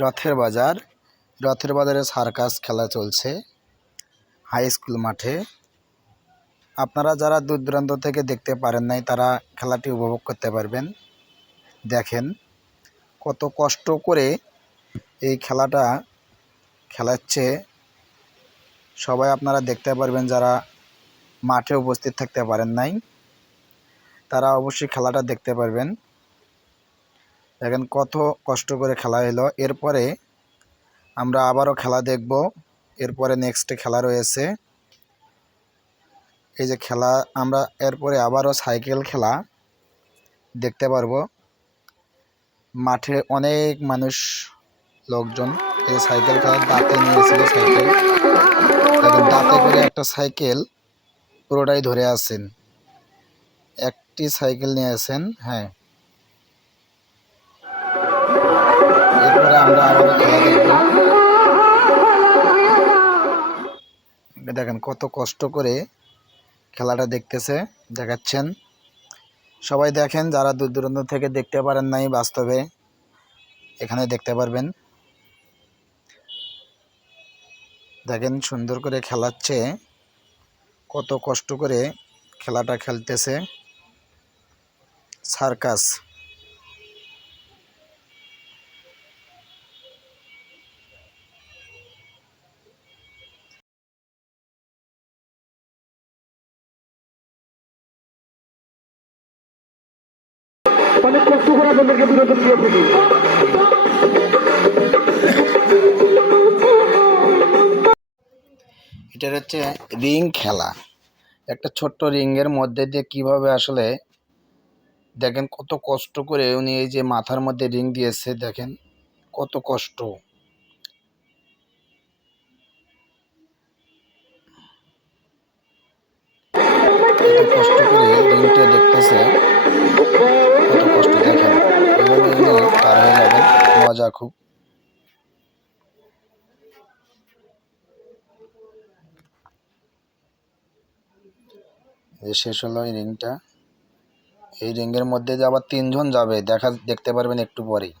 রথের বাজার। রথের বাজারে সার্কাস খেলা চলছে হাই স্কুল মাঠে। আপনারা যারা দূর দূরান্ত থেকে দেখতে পারেন নাই তারা খেলাটি উপভোগ করতে পারবেন। দেখেন কত কষ্ট করে এই খেলাটা খেলাচ্ছে। সবাই আপনারা দেখতে পারবেন, যারা মাঠে উপস্থিত থাকতে পারেন নাই তারা অবশ্যই খেলাটা দেখতে পারবেন। দেখেন কত কষ্ট করে খেলা হলো। এরপরে আমরা আবারও খেলা দেখব। এরপরে নেক্সট খেলা রয়েছে। এই যে খেলা, আমরা এরপরে আবারও সাইকেল খেলা দেখতে পারবো। মাঠে অনেক মানুষ, লোকজন এই সাইকেল খেলা দাঁতে নিয়েছিল। সাইকেল দেখেন, দাঁতে করে একটা সাইকেল পুরোটাই ধরে আছেন। একটি সাইকেল নিয়ে আছেন। হ্যাঁ, এরপরে আমরা আবারও খেলা দেখব। দেখেন কত কষ্ট করে খেলাটা দেখাচ্ছেন। সবাই দেখেন, যারা দূর দূরান্ত থেকে দেখতে পারেন নাই বাস্তবে, এখানে দেখতে পারবেন। দেখেন সুন্দর করে খেলাচ্ছে, কত কষ্ট করে খেলাটা খেলতেছে। সার্কাস। অনেক কষ্ট করে আপনাদেরকে বিনোদন দিয়ে থাকি। এটা হচ্ছে রিং খেলা। একটা ছোট্ট রিংয়ের মধ্যে দিয়ে কিভাবে আসলে দেখেন কত কষ্ট করে উনি এই যে মাথার মধ্যে রিং দিয়েছে। দেখেন কত কষ্ট। এত কষ্ট করে রিংটা দেখতেছে, কত কষ্ট। দেখেন এভাবে উনি পার হয়ে যাবেন। মজা খুব। শেষ হলো এই রিংটা। এই রিংয়ের মধ্যে যে আবার 3 জন যাবে, দেখতে পারবেন একটু পরেই।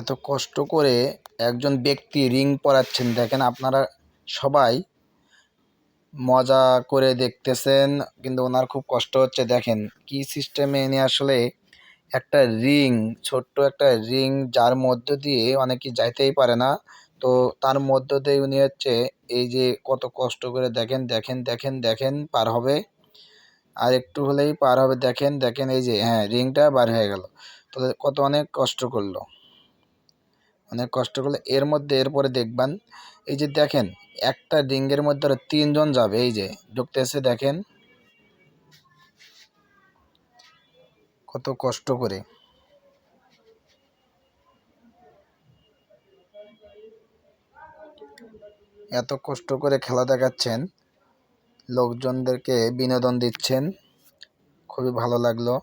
এত কষ্ট করে একজন ব্যক্তি রিং পরাচ্ছেন। দেখেন আপনারা সবাই মজা করে দেখতেছেন, কিন্তু ওনার খুব কষ্ট হচ্ছে। দেখেন কি সিস্টেমে এনে আসলে একটা রিং, ছোট্ট একটা রিং, যার মধ্য দিয়ে অনেকে যাইতেই পারে না, তো তার মধ্য দিয়ে উনি হচ্ছে এই যে কত কষ্ট করে দেখেন দেখেন দেখেন দেখেন পার হবে। আর একটু হলেই পার হবে। দেখেন দেখেন এই যে, হ্যাঁ, রিংটা বার হয়ে গেল। তো কত অনেক কষ্ট করলো, অনেক কষ্ট করলে এরপরে দেখবেন এই যে দেখেন একটা রিংয়ের মধ্যে আরো 3 জন যাবে। এই যে ঢুকতেছে, দেখেন কত কষ্ট করে। এত কষ্ট করে খেলা দেখাচ্ছেন, লোকজনদেরকে বিনোদন দিচ্ছেন। খুবই ভালো লাগলো।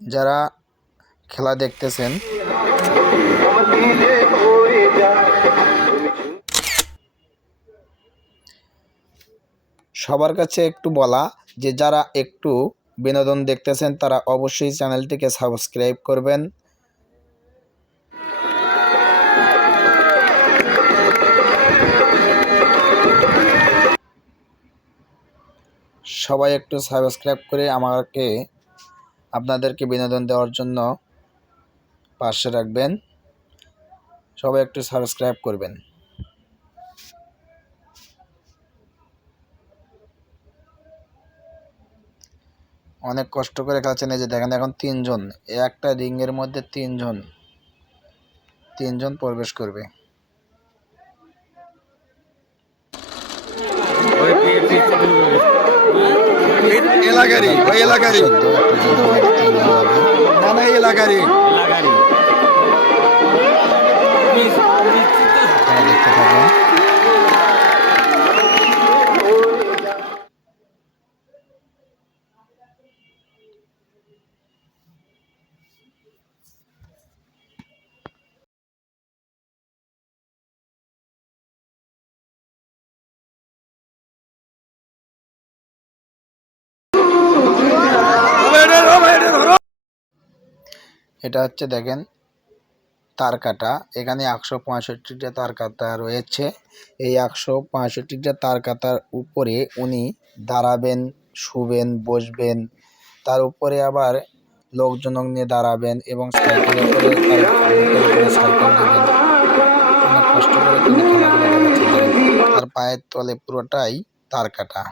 যারা খেলা দেখতেছেন, সবার কাছে একটু বলা যে যারা একটু বিনোদন দেখতেছেন তারা অবশ্যই চ্যানেলটিকে সাবস্ক্রাইব করবেন। সবাই একটু সাবস্ক্রাইব করে আপনাদেরকে বিনোদন দেওয়ার জন্য পাশে রাখবেন। সবাই একটু সাবস্ক্রাইব করবেন। অনেক কষ্ট করে খেলছেন। এই যে দেখেন এখন 3 জন, একটা রিংয়ের মধ্যে 3 জন প্রবেশ করবে। এলাকারই, ওই এলাকারই। সদ্য একটা যুদ্ধ তৈরি হয়ে যাবে। না না, এই এলাকারই। আপনারা দেখতে থাকেন। এটা হচ্ছে দেখেন তার কাটা। এখানে 165টা তার কাটা রয়েছে। এই 165টা তার কাটার উপরে উনি দাঁড়াবেন, শুবেন, বসবেন। তার উপরে আবার লোকজন নিয়ে দাঁড়াবেন এবং সাইকেলের করে তার বুকের উপরে সাইকেল নেবেন। অনেক কষ্ট করে তিনি খেলাগুলো দেখাচ্ছেন দেখেন। তার পায়ের তলে পুরোটাই তার কাটা।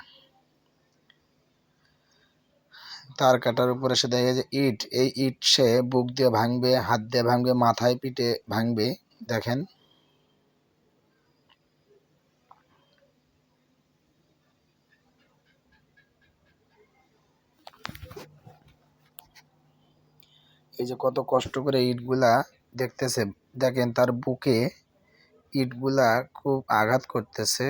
তার কাটার উপরে সে দেখে যে ইট, এই ইট সে বুক দিয়ে ভাঙবে, হাত দিয়ে ভাঙবে, মাথায় পিঠে ভাঙবে। দেখেন এই যে কত কষ্ট করে ইটগুলা দেখতেছে। দেখেন তার বুকে ইটগুলা খুব আঘাত করতেছে।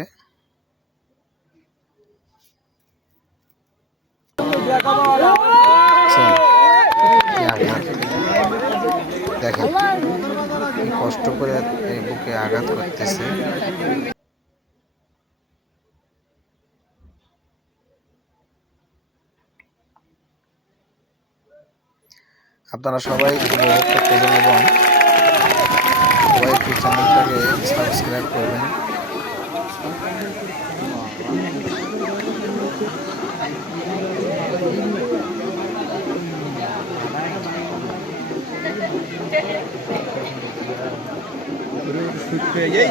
দেখেন কি কষ্ট করে এই বুকে আঘাত করতেছে। আপনারা সবাই উপভোগ করতেছেন এবং সবাই একটু চ্যানেলটাকে সাবস্ক্রাইব করবেন। এই